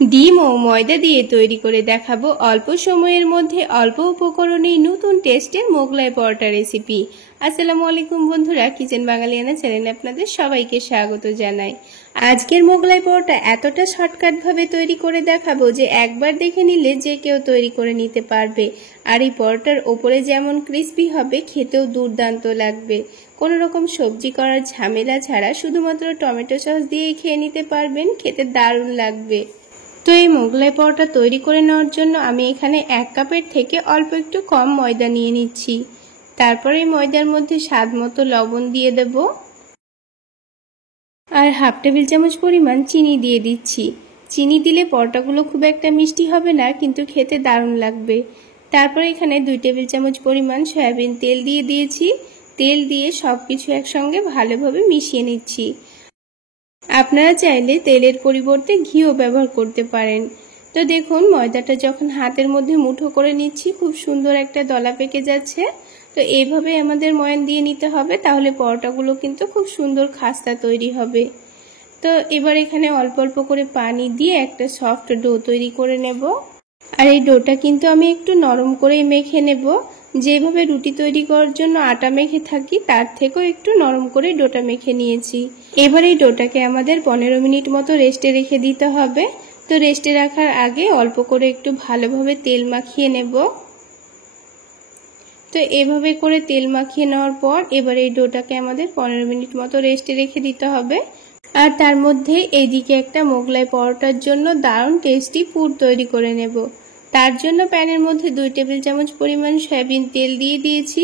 ডিম ও ময়দা দিয়ে তৈরি করে দেখাবো অল্প সময়ের মধ্যে অল্প উপকরণেই নতুন টেস্টের মোগলাই পরোটা রেসিপি। আসসালামু আলাইকুম বন্ধুরা, কিচেন বাঙালিয়ানা চ্যানেলে আপনাদের সবাইকে স্বাগত জানাই। আজকের মোগলাই পরোটা এতটা শর্টকাট ভাবে তৈরি করে দেখাবো যে একবার দেখে নিলে যে কেউ তৈরি করে নিতে পারবে। আর এই পরোটার ওপরে যেমন ক্রিস্পি হবে, খেতেও দুর্দান্ত লাগবে। কোনো রকম সবজি করার ঝামেলা ছাড়া শুধুমাত্র টমেটো সস দিয়েই খেয়ে নিতে পারবেন, খেতে দারুণ লাগবে। তো এই মোগলাই পরোটা তৈরি করে নেওয়ার জন্য আমি এখানে 1 কাপের থেকে অল্প একটু কম ময়দা নিয়ে নিচ্ছি। তারপরে এই ময়দার মধ্যে স্বাদ মতো লবণ দিয়ে দেব আর হাফ টেবিল চামচ পরিমাণ চিনি দিয়ে দিচ্ছি। চিনি দিলে পরোটাগুলো খুব একটা মিষ্টি হবে না, কিন্তু খেতে দারুণ লাগবে। তারপরে এখানে 2 টেবিল চামচ পরিমাণ সয়াবিন তেল দিয়ে দিয়েছি। তেল দিয়ে সবকিছু একসঙ্গে ভালোভাবে মিশিয়ে নিচ্ছি। আপনারা চাইলে তেলের পরিবর্তে ঘিও ব্যবহার করতে পারেন। তো দেখুন, ময়দাটা যখন হাতের মধ্যে মুঠো করে নিচ্ছি, খুব সুন্দর একটা দলা পেকে যাচ্ছে। তো এইভাবে আমাদের ময়ান দিয়ে নিতে হবে, তাহলে পরোটাগুলো কিন্তু খুব সুন্দর খাস্তা তৈরি হবে। তো এবার এখানে অল্প অল্প করে পানি দিয়ে একটা সফট ডো তৈরি করে নেব। আর এই ডোটা কিন্তু আমি একটু নরম করেই মেখে নেব। যেভাবে রুটি তৈরি করার জন্য আটা মেখে থাকি, তার থেকেও একটু নরম করে ডোটা মেখে নিয়েছি। এবার এই ডোটাকে আমাদের 15 মিনিট মতো রেস্টে রেখে দিতে হবে। তো রেস্টে রাখার আগে অল্প করে একটু ভালোভাবে তেল মাখিয়ে নেব। তো এভাবে করে তেল মাখিয়ে নেওয়ার পর এবার এই ডোটাকে আমাদের 15 মিনিট মতো রেস্টে রেখে দিতে হবে। আর তার মধ্যে এইদিকে একটা মোগলাই পরোটার জন্য দারুণ টেস্টি পুর তৈরি করে নেব। তার জন্য প্যানের মধ্যে 2 টেবিল চামচ পরিমাণ সয়াবিন তেল দিয়ে দিয়েছি।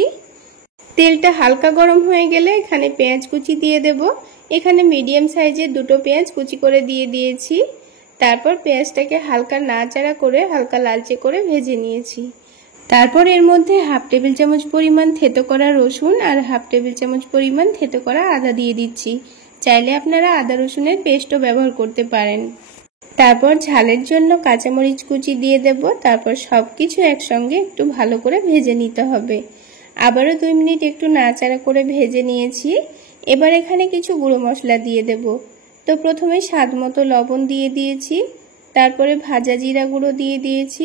তেলটা হালকা গরম হয়ে গেলে এখানে পেঁয়াজ কুচি দিয়ে দেব। এখানে মিডিয়াম সাইজের 2টো পেঁয়াজ কুচি করে দিয়ে দিয়েছি। তারপর পেঁয়াজটাকে হালকা নাড়াচাড়া করে হালকা লালচে করে ভেজে নিয়েছি। তারপর এর মধ্যে হাফ টেবিল চামচ পরিমাণ থেতো করা রসুন আর হাফ টেবিল চামচ পরিমাণ থেতো করা আদা দিয়ে দিচ্ছি। চাইলে আপনারা আদা রসুনের পেস্টও ব্যবহার করতে পারেন। তারপর ঝালের জন্য কাঁচামরিচ কুচি দিয়ে দেব। তারপর সবকিছু একসঙ্গে একটু ভালো করে ভেজে নিতে হবে। আবারও 2 মিনিট একটু নাড়াচাড়া করে ভেজে নিয়েছি। এবার এখানে কিছু গুঁড়ো মশলা দিয়ে দেব। তো প্রথমে স্বাদ মতো লবণ দিয়ে দিয়েছি। তারপরে ভাজা জিরা গুঁড়ো দিয়ে দিয়েছি।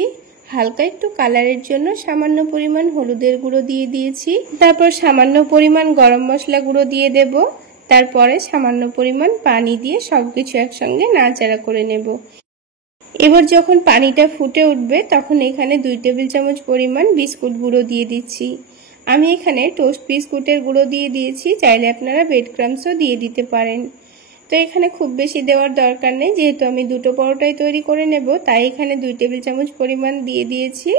হালকা একটু কালারের জন্য সামান্য পরিমাণ হলুদের গুঁড়ো দিয়ে দিয়েছি। তারপর সামান্য পরিমাণ গরম মশলা গুঁড়ো দিয়ে দেব। তারপরে সামান্য পরিমাণ পানি দিয়ে সবকিছু একসঙ্গে নাড়াচাড়া করে নেব। এবার যখন পানিটা ফুটে উঠবে, তখন এখানে 2 টেবিল চামচ পরিমাণ বিস্কুট গুঁড়ো দিয়ে দিচ্ছি। আমি এখানে টোস্ট বিস্কুটের গুঁড়ো দিয়ে দিয়েছি, চাইলে আপনারা ব্রেড ক্রাম্বসও দিয়ে দিতে পারেন। তো এখানে খুব বেশি দেওয়ার দরকার নেই, যেহেতু আমি 2টো পরোটাই তৈরি করে নেব, তাই এখানে 2 টেবিল চামচ পরিমাণ দিয়ে দিয়েছি।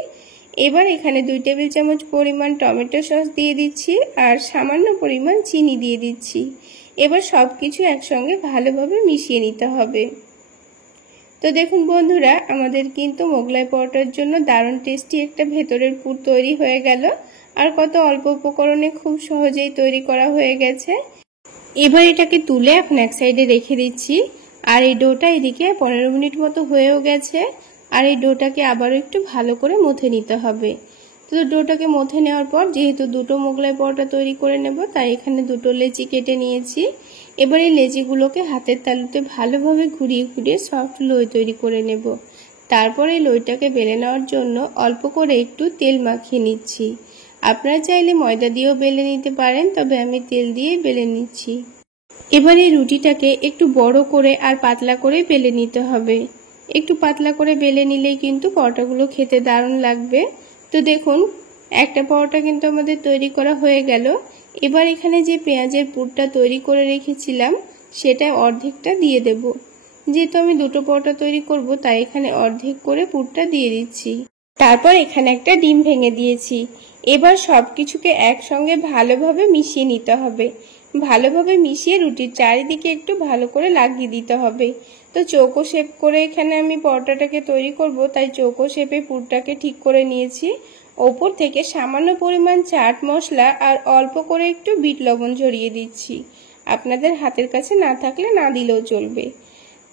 এবার এখানে 2 টেবিল চামচ পরিমাণ টমেটো সস দিয়ে দিচ্ছি আর সামান্য পরিমাণ চিনি দিয়ে দিচ্ছি। এবার সবকিছু একসঙ্গে ভালোভাবে মিশিয়ে নিতে হবে। তো দেখুন বন্ধুরা, আমাদের কিন্তু মোগলাই পরোটার জন্য দারুণ টেস্টি একটা ভেতরের পুর তৈরি হয়ে গেল। আর কত অল্প উপকরণে খুব সহজেই তৈরি করা হয়ে গেছে। এবার এটাকে তুলে এখন এক সাইডে রেখে দিচ্ছি। আর এই ডোটা এদিকে 15 মিনিট মতো হয়েও গেছে। আর এই ডোটাকে আবারও একটু ভালো করে মথে নিতে হবে। তো ডোটাকে মথে নেওয়ার পর, যেহেতু 2টো মোগলাই পরোটা তৈরি করে নেব, তাই এখানে 2টো লেচি কেটে নিয়েছি। এবার এই লেচিগুলোকে হাতের তালুতে ভালোভাবে ঘুরিয়ে ঘুরিয়ে সফট লোই তৈরি করে নেব। তারপরে এই লোইটাকে বেলে নেওয়ার জন্য অল্প করে একটু তেল মাখিয়ে নিচ্ছি। আপনারা চাইলে ময়দা দিয়েও বেলে নিতে পারেন, তবে আমি তেল দিয়ে বেলে নিচ্ছি। এবার এই রুটিটাকে একটু বড় করে আর পাতলা করে বেলে নিতে হবে। একটু পাতলা করে বেলে নিলেই কিন্তু পরোটাগুলো খেতে দারুণ লাগবে। তো দেখুন, একটা পরোটা কিন্তু আমাদের তৈরি করা হয়ে গেল। এবার এখানে যে পেঁয়াজের পুরটা তৈরি করে রেখেছিলাম, সেটা অর্ধেকটা দিয়ে দেব। যেহেতু আমি 2টো পরোটা তৈরি করব, তাই এখানে অর্ধেক করে পুরটা দিয়ে দিচ্ছি। তারপর এখানে একটা ডিম ভেঙে দিয়েছি। এবার সবকিছুকে একসঙ্গে ভালোভাবে মিশিয়ে নিতে হবে। ভালোভাবে মিশিয়ে রুটির চারিদিকে একটু ভালো করে লাগিয়ে দিতে হবে। তো চৌকো শেপ করে এখানে আমি পরোটাটাকে তৈরি করব, তাই চৌকো শেপে পুরটাকে ঠিক করে নিয়েছি। ওপর থেকে সামান্য পরিমাণ চাট মশলা আর অল্প করে একটু বিট লবণ ঝরিয়ে দিচ্ছি। আপনাদের হাতের কাছে না থাকলে না দিলেও চলবে।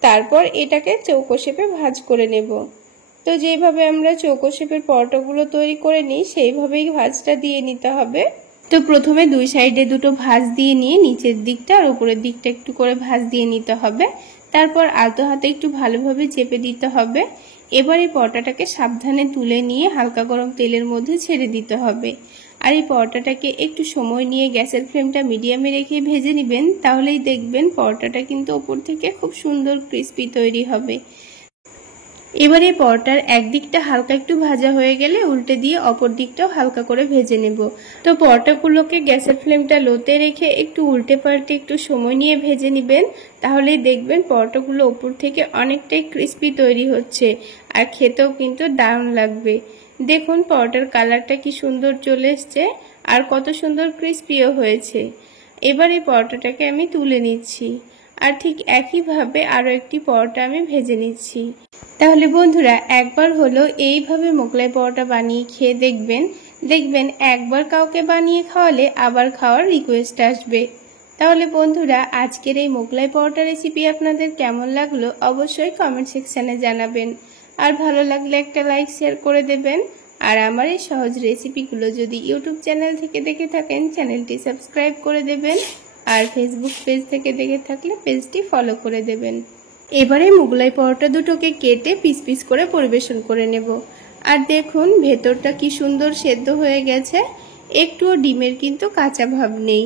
তারপর এটাকে চৌকো শেপে ভাঁজ করে নেব। তো যেভাবে আমরা চৌকো শেপের পরোটাগুলো তৈরি করে নিই, সেইভাবেই ভাঁজটা দিয়ে নিতে হবে। তো প্রথমে 2 সাইডে 2টো ভাঁজ দিয়ে নিয়ে নিচের দিকটা আর উপরের দিকটা একটু করে ভাঁজ দিয়ে নিতে হবে। তারপর আলতো হাতে একটু ভালোভাবে চেপে দিতে হবে। এবার এই পরোটাটাকে সাবধানে তুলে নিয়ে হালকা গরম তেলের মধ্যে ছেড়ে দিতে হবে। আর এই পরোটাটাকে একটু সময় নিয়ে গ্যাসের ফ্লেমটা মিডিয়ামে রেখে ভেজে নেবেন, তাহলেই দেখবেন পরোটাটা কিন্তু ওপর থেকে খুব সুন্দর ক্রিস্পি তৈরি হবে। এবার এই পরোটার একদিকটা হালকা একটু ভাজা হয়ে গেলে উল্টে দিয়ে অপর দিকটাও হালকা করে ভেজে নেব। তো পরোটাগুলোকে গ্যাসের ফ্লেমটা লোতে রেখে একটু উল্টে পাল্টে একটু সময় নিয়ে ভেজে নেবেন, তাহলেই দেখবেন পরোটাগুলো ওপর থেকে অনেকটাই ক্রিস্পি তৈরি হচ্ছে আর খেতেও কিন্তু দারুণ লাগবে। দেখুন পরোটার কালারটা কি সুন্দর চলে এসছে আর কত সুন্দর ক্রিস্পিও হয়েছে। এবার এই পরোটাটাকে আমি তুলে নিচ্ছি আর ঠিক একইভাবে আরও একটি পরোটা আমি ভেজে নিচ্ছি। তাহলে বন্ধুরা একবার হলো এইভাবে মোগলাই পরোটা বানিয়ে খেয়ে দেখবেন একবার কাউকে বানিয়ে খাওয়ালে আবার খাওয়ার রিকোয়েস্ট আসবে। তাহলে বন্ধুরা আজকের এই মোগলাই পরোটা রেসিপি আপনাদের কেমন লাগলো অবশ্যই কমেন্ট সেকশানে জানাবেন। আর ভালো লাগলে একটা লাইক শেয়ার করে দেবেন। আর আমার এই সহজ রেসিপিগুলো যদি ইউটিউব চ্যানেল থেকে দেখে থাকেন চ্যানেলটি সাবস্ক্রাইব করে দেবেন, আর ফেসবুক পেজ থেকে দেখে থাকলে পেজটি ফলো করে দেবেন। এবারে মোগলাই পরোটা দুটোকে কেটে পিস পিস করে পরিবেশন করে নেব। আর দেখুন ভেতরটা কি সুন্দর সেদ্ধ হয়ে গেছে, একটুও ডিমের কিন্তু কাঁচা ভাব নেই।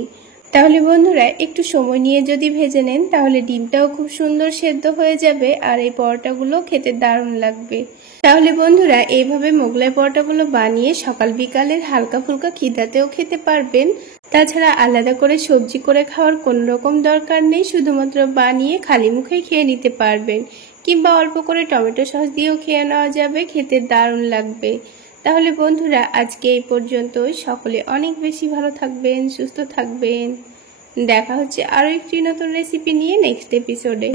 তাহলে বন্ধুরা একটু সময় নিয়ে যদি ভেজে নেন তাহলে ডিমটাও খুব সুন্দর সেদ্ধ হয়ে যাবে আর এই পরোটাগুলো খেতে দারুণ লাগবে। তাহলে বন্ধুরা এইভাবে মোগলাই পরোটাগুলো বানিয়ে সকাল বিকালের হালকা ফুলকা খিদাতেও খেতে পারবেন। তাছাড়া আলাদা করে সবজি করে খাওয়ার কোনো রকম দরকার নেই, শুধুমাত্র বানিয়ে খালি মুখে খেয়ে নিতে পারবেন, কিংবা অল্প করে টমেটো সস দিয়েও খেয়ে নেওয়া যাবে, খেতে দারুণ লাগবে। তাহলে বন্ধুরা আজকে এই পর্যন্তই। সকলে অনেক বেশি ভালো থাকবেন, সুস্থ থাকবেন। দেখা হচ্ছে আরও একটি নতুন রেসিপি নিয়ে নেক্সট এপিসোডে।